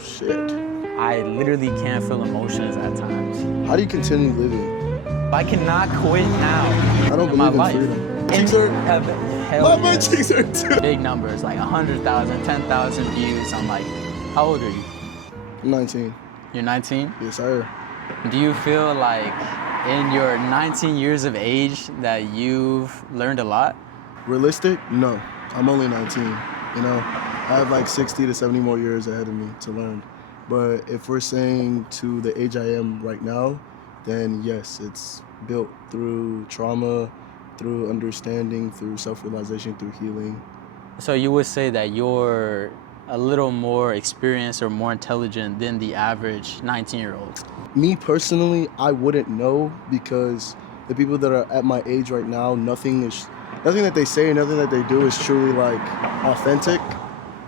Shit. I literally can't feel emotions at times. How do you continue living? I cannot quit now. I don't in my believe in life. freedom. Cheeks hurt? Hell My yes. cheeks hurt too. Big numbers, like 100,000, 10,000 views. I'm like, how old are you? I'm 19. You're 19? Yes, sir. Do you feel like in your 19 years of age that you've learned a lot? Realistic? No. I'm only 19. You know, I have like 60 to 70 more years ahead of me to learn. But if we're saying to the age I am right now, then yes, it's built through trauma, through understanding, through self-realization, through healing. So you would say that you're a little more experienced or more intelligent than the average 19-year-old? Me personally, I wouldn't know, because the people that are at my age right now, nothing that they say, nothing that they do is truly like authentic.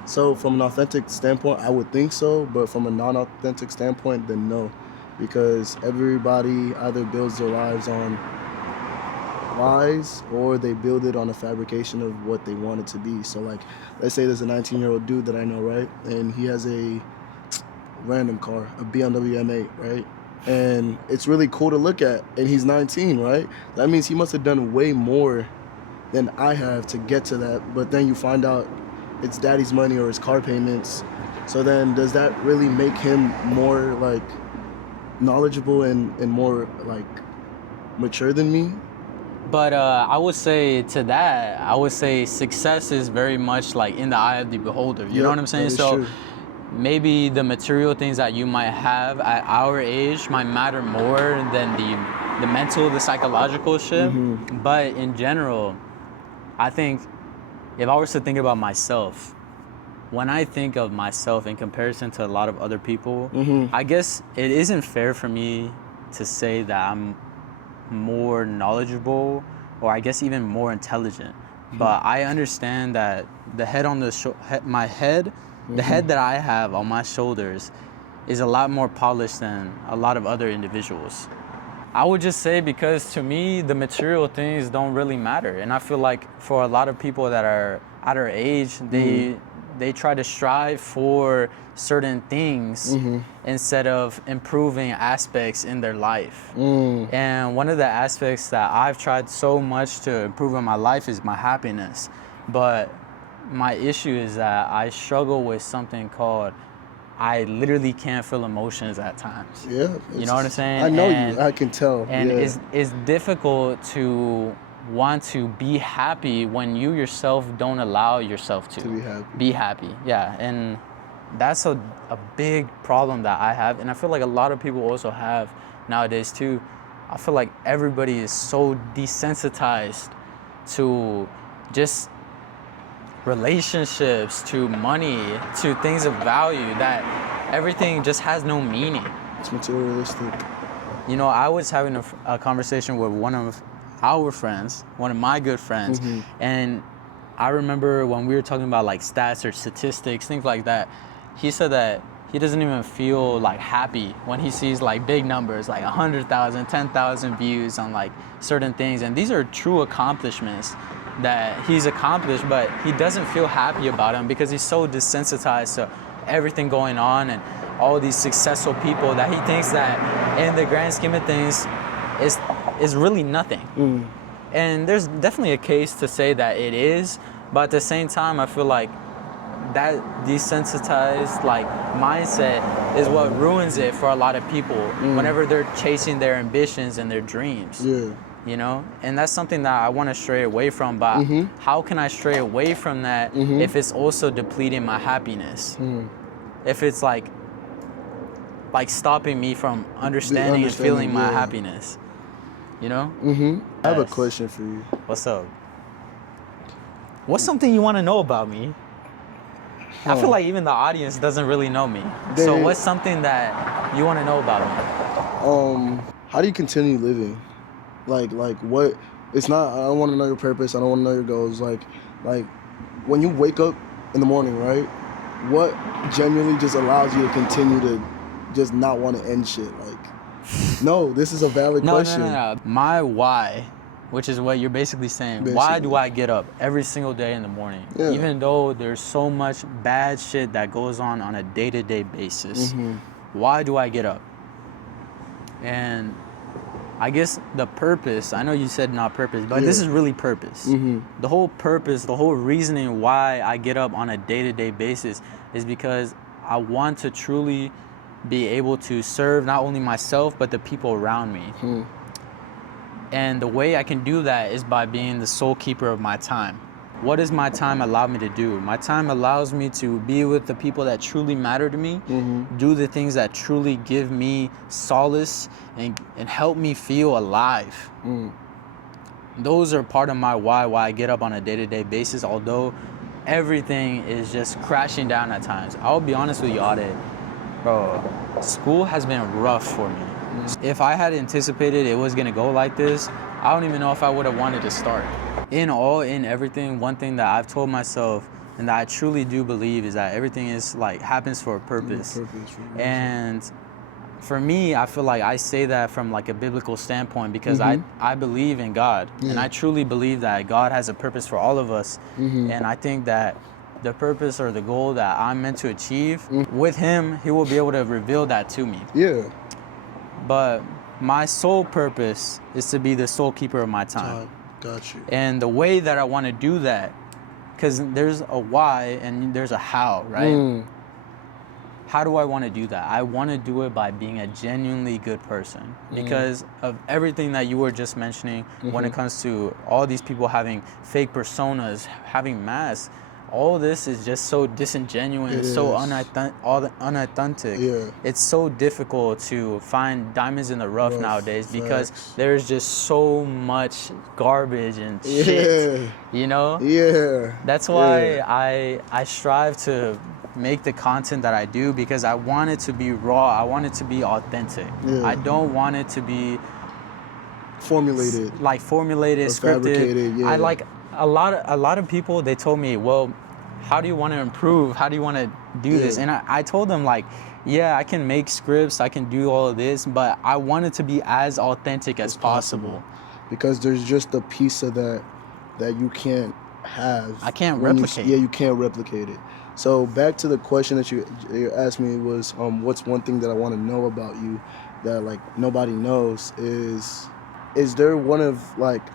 So from an authentic standpoint, I would think so, but from a non-authentic standpoint, then no. Because everybody either builds their lives on lies or they build it on a fabrication of what they want it to be. So like, let's say there's a 19-year-old dude that I know, right? And he has a random car, a BMW M8, right? And it's really cool to look at, and he's 19, right? That means he must have done way more than I have to get to that. But then you find out it's daddy's money or his car payments. So then does that really make him more like knowledgeable and more like mature than me? But I would say to that, I would say success is very much like in the eye of the beholder. You know what I'm saying? So true. Maybe the material things that you might have at our age might matter more than the mental, the psychological shit. Mm-hmm. But in general, I think if I was to think about myself, when I think of myself in comparison to a lot of other people, Mm-hmm. I guess it isn't fair for me to say that I'm more knowledgeable or I guess even more intelligent. Mm-hmm. But I understand that the head on the my head, Mm-hmm. the head that I have on my shoulders is a lot more polished than a lot of other individuals. I would just say because to me, the material things don't really matter. And I feel like for a lot of people that are at our age, they try to strive for certain things instead of improving aspects in their life. And one of the aspects that I've tried so much to improve in my life is my happiness. But my issue is that I struggle with something called I literally can't feel emotions at times. Yeah. You know what I'm saying? I know you. I can tell. And yeah. it's difficult to want to be happy when you yourself don't allow yourself to be happy. Yeah, and that's a big problem that I have, and I feel like a lot of people also have nowadays too. I feel like everybody is so desensitized to just relationships, to money, to things of value, that everything just has no meaning. It's materialistic. You know, I was having a conversation with one of our friends, one of my good friends, and I remember when we were talking about like stats or statistics, things like that, he said that he doesn't even feel like happy when he sees like big numbers, like 100,000, 10,000 views on like certain things. And these are true accomplishments that he's accomplished, but he doesn't feel happy about them because he's so desensitized to everything going on and all these successful people that he thinks that in the grand scheme of things is really nothing. And there's definitely a case to say that it is, but at the same time, I feel like that desensitized like mindset is what ruins it for a lot of people whenever they're chasing their ambitions and their dreams. Yeah. You know, and that's something that I want to stray away from. But how can I stray away from that if it's also depleting my happiness? If it's like stopping me from understanding and feeling my happiness, you know? I have a question for you. What's up? What's something you want to know about me? I feel like even the audience doesn't really know me. So what's something that you want to know about me? How do you continue living? Like what? It's not. I don't want to know your purpose. I don't want to know your goals. Like when you wake up in the morning, right? What genuinely just allows you to continue to just not want to end shit? Like, no, this is a valid question. No. My why which is what you're basically saying. Why do I get up every single day in the morning? Yeah. Even though there's so much bad shit that goes on a day-to-day basis. Why do I get up? And I guess the purpose, I know you said not purpose, but this is really purpose. The whole purpose, the whole reasoning why I get up on a day-to-day basis is because I want to truly be able to serve not only myself, but the people around me. And the way I can do that is by being the sole keeper of my time. What does my time allow me to do? My time allows me to be with the people that truly matter to me, do the things that truly give me solace and help me feel alive. Those are part of my why I get up on a day-to-day basis, although everything is just crashing down at times. I'll be honest with you, Ade. Bro, school has been rough for me. If I had anticipated it was gonna go like this, I don't even know if I would have wanted to start. In everything, one thing that I've told myself and that I truly do believe is that everything is like happens for a purpose. And for me, I feel like I say that from like a biblical standpoint because I believe in God. And I truly believe that God has a purpose for all of us. And I think that the purpose or the goal that I'm meant to achieve, with him, he will be able to reveal that to me. Yeah. But my sole purpose is to be the sole keeper of my time. Got you. And the way that I want to do that, because there's a why and there's a how, right? How do I want to do that? I want to do it by being a genuinely good person because of everything that you were just mentioning when it comes to all these people having fake personas, having masks. All this is just so disingenuous, so unauthentic. Yeah. It's so difficult to find diamonds in the rough nowadays because there's just so much garbage and shit, you know? Yeah. That's why I strive to make the content that I do because I want it to be raw. I want it to be authentic. I don't want it to be formulated, scripted. Fabricated, I like a lot of people. They told me, well, how do you want to improve? How do you want to do this? And I told them like, yeah, I can make scripts, I can do all of this, but I want it to be as authentic as possible. Because there's just a piece of that you can't have. I can't replicate. You can't replicate it. So back to the question that you asked me was, what's one thing that I want to know about you that like nobody knows is there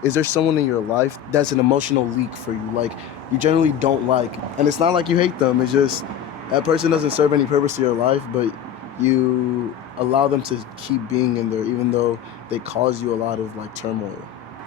is there someone in your life that's an emotional leak for you? Like you generally don't like, and it's not like you hate them, it's just that person doesn't serve any purpose to your life, but you allow them to keep being in there even though they cause you a lot of like turmoil.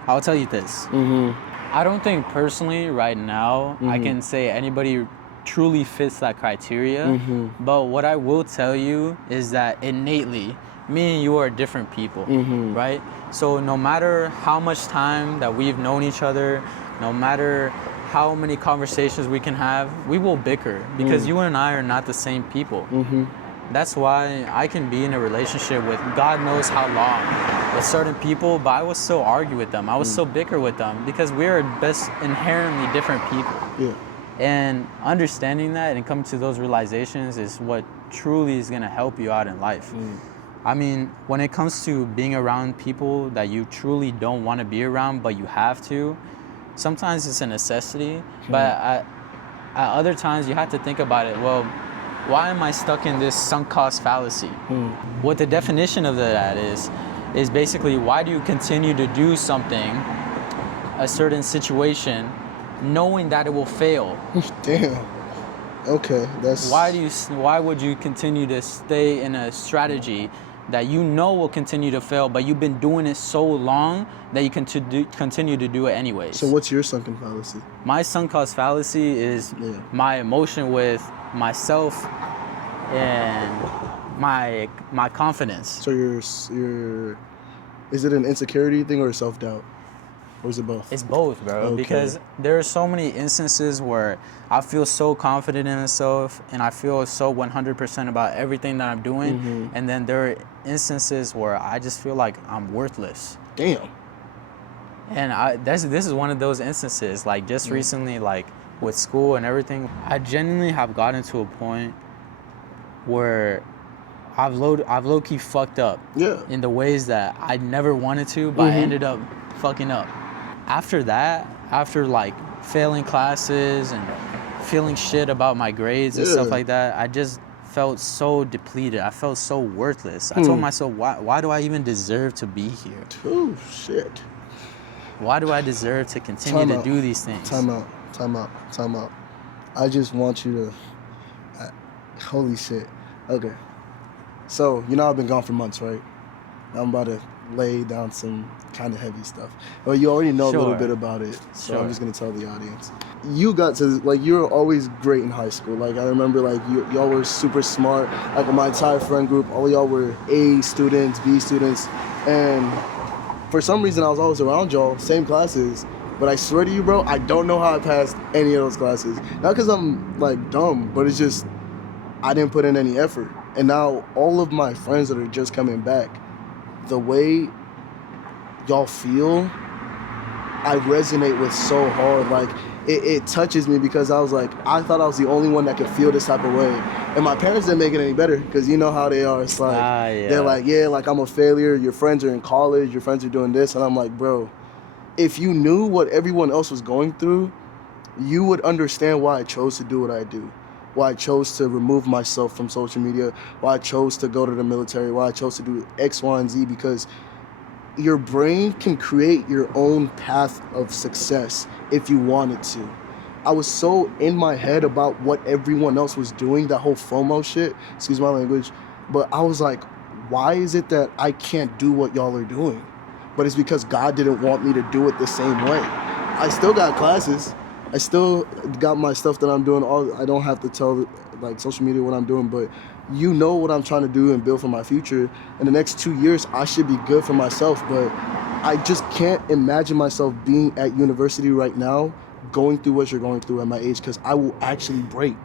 I'll tell you this. I don't think personally right now I can say anybody truly fits that criteria, but what I will tell you is that innately me and you are different people, right? So no matter how much time that we've known each other, no matter how many conversations we can have, we will bicker because you and I are not the same people. That's why I can be in a relationship with God knows how long with certain people, but I will still argue with them. I will still bicker with them because we are best inherently different people. Yeah. And understanding that and coming to those realizations is what truly is gonna help you out in life. I mean, when it comes to being around people that you truly don't want to be around, but you have to, sometimes it's a necessity, but at other times you have to think about it, well, why am I stuck in this sunk cost fallacy? What the definition of that is basically why do you continue to do something, a certain situation, knowing that it will fail? Damn. Okay, that's... Why would you continue to stay in a strategy that you know will continue to fail, but you've been doing it so long that you continue to do it anyways? So what's your sunken fallacy? My sunk cost fallacy is my emotion with myself and my confidence. So you're is it an insecurity thing or a self-doubt? Or is it both? It's both, bro. Okay. Because there are so many instances where I feel so confident in myself and I feel so 100% about everything that I'm doing. And then there are instances where I just feel like I'm worthless. Damn. And this is one of those instances. Like just recently, like with school and everything, I genuinely have gotten to a point where I've low-key fucked up in the ways that I never wanted to, but I ended up fucking up. after that, after like failing classes and feeling shit about my grades and stuff like that, I just felt so depleted. I felt so worthless. I told myself, why do I even deserve to be here? Oh, shit. Why do I deserve to continue to do these things? Time out. I just want you to... holy shit. Okay. So, you know I've been gone for months, right? I'm about to lay down some kind of heavy stuff. Well, you already know a little bit about it, so I'm just going to tell the audience. You got to, like, you were always great in high school. Like, I remember, like, y'all were super smart. Like, my entire friend group, all y'all were A students, B students, and for some reason I was always around y'all, same classes, but I swear to you, bro, I don't know how I passed any of those classes. Not because I'm, like, dumb, but it's just I didn't put in any effort. And now all of my friends that are just coming back, the way y'all feel, I resonate with so hard. Like, it touches me because I was like, I thought I was the only one that could feel this type of way. And my parents didn't make it any better because you know how they are. It's like, they're like, yeah, like I'm a failure. Your friends are in college. Your friends are doing this. And I'm like, bro, if you knew what everyone else was going through, you would understand why I chose to do what I do. Why I chose to remove myself from social media, why I chose to go to the military, why I chose to do X, Y, and Z, because your brain can create your own path of success if you wanted to. I was so in my head about what everyone else was doing, that whole FOMO shit, excuse my language, but I was like, why is it that I can't do what y'all are doing? But it's because God didn't want me to do it the same way. I still got classes. I still got my stuff that I'm doing. I don't have to tell like social media what I'm doing, but you know what I'm trying to do and build for my future. In the next 2 years, I should be good for myself, but I just can't imagine myself being at university right now, going through what you're going through at my age, because I will actually break.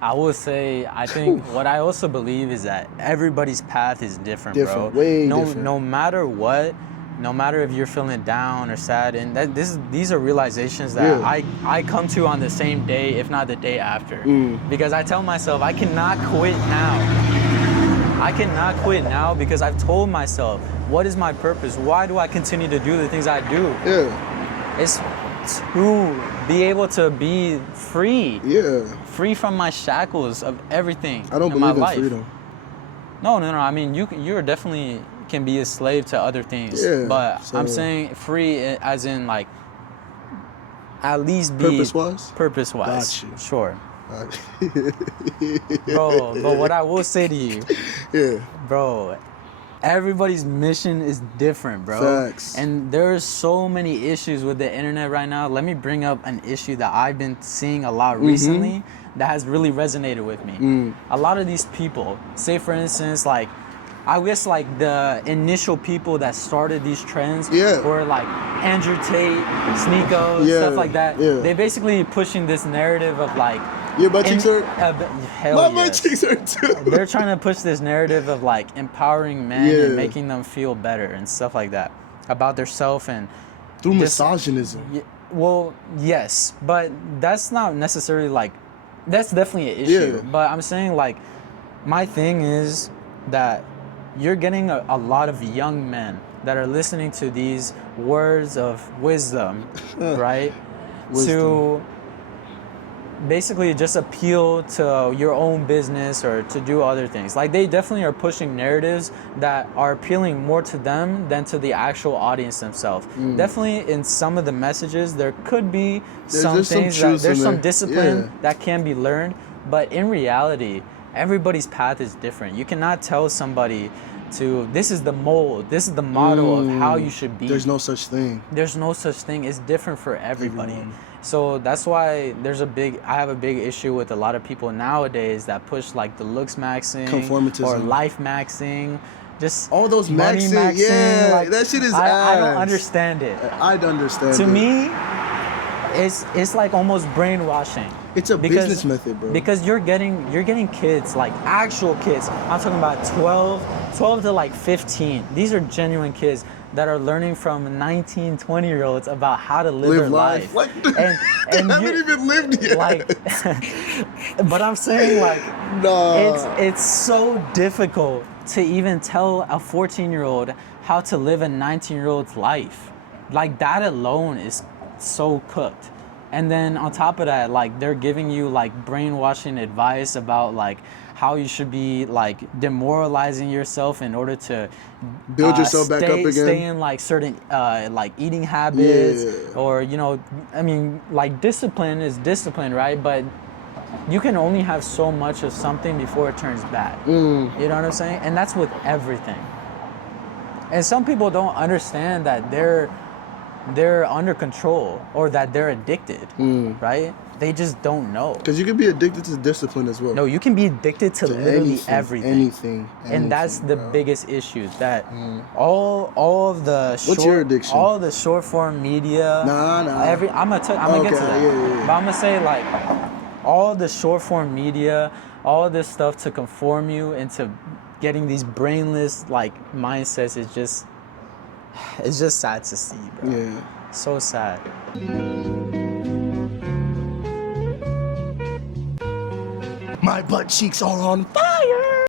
I will say, I think what I also believe is that everybody's path is different, bro. Way different. No matter what, no matter if you're feeling down or sad, and these are realizations that I come to on the same day, if not the day after. Because I tell myself, I cannot quit now. I cannot quit now because I've told myself, what is my purpose? Why do I continue to do the things I do? It's to be able to be free. Free from my shackles of everything I don't in my believe in life. freedom. No. I mean, you're definitely can be a slave to other things, but so, I'm saying free as in like at least be purpose-wise. Got you. Sure. Bro, but what I will say to you, bro, everybody's mission is different, bro. Facts. And there's so many issues with the internet right now. Let me bring up an issue that I've been seeing a lot recently that has really resonated with me. A lot of these people, say for instance, like, I guess like the initial people that started these trends were like Andrew Tate, Sneeko, stuff like that. They basically pushing this narrative of like, your butt cheeks hurt? My butt cheeks hurt too. They're trying to push this narrative of like empowering men and making them feel better and stuff like that about their self and through misogynism. Well, yes, but that's not necessarily like, that's definitely an issue. But I'm saying like, my thing is that you're getting a lot of young men that are listening to these words of wisdom, right? To basically just appeal to your own business or to do other things. Like, they definitely are pushing narratives that are appealing more to them than to the actual audience themselves. Definitely in some of the messages, there could be some things that there's some discipline that can be learned, but in reality, everybody's path is different. You cannot tell somebody this is the mold, this is the model of how you should be. There's no such thing. There's no such thing. It's different for everybody. So that's why I have a big issue with a lot of people nowadays that push like the looks maxing or life maxing. Just all those money maxing. Like, that shit is ass. I don't understand it. I'd understand to it. me, it's like almost brainwashing. It's a business method, bro. Because you're getting kids, like actual kids. I'm talking about 12 to like 15. These are genuine kids that are learning from 19, 20-year-olds about how to live their life. Like, and they haven't even lived yet. Like, but I'm saying like, it's so difficult to even tell a 14-year-old how to live a 19-year-old's life. like that alone is so cooked. And then on top of that, like they're giving you like brainwashing advice about like how you should be like demoralizing yourself in order to Build yourself back up again. stay in like certain like eating habits, Yeah. or you know, I mean, like discipline is discipline, right? But you can only have so much of something before it turns bad. You know what I'm saying? And that's with everything. And some people don't understand that they're under control or that they're addicted, right? They just don't know. Because you can be addicted to discipline as well. No, you can be addicted to literally everything. Anything. And that's the biggest issue, that all of the What's your addiction? all the short form media. Nah. I'm gonna get to that. Yeah. But I'm gonna say like all the short form media, all this stuff to conform you into getting these brainless like mindsets is just, it's just sad to see, bro. Yeah. So sad. My butt cheeks are on fire.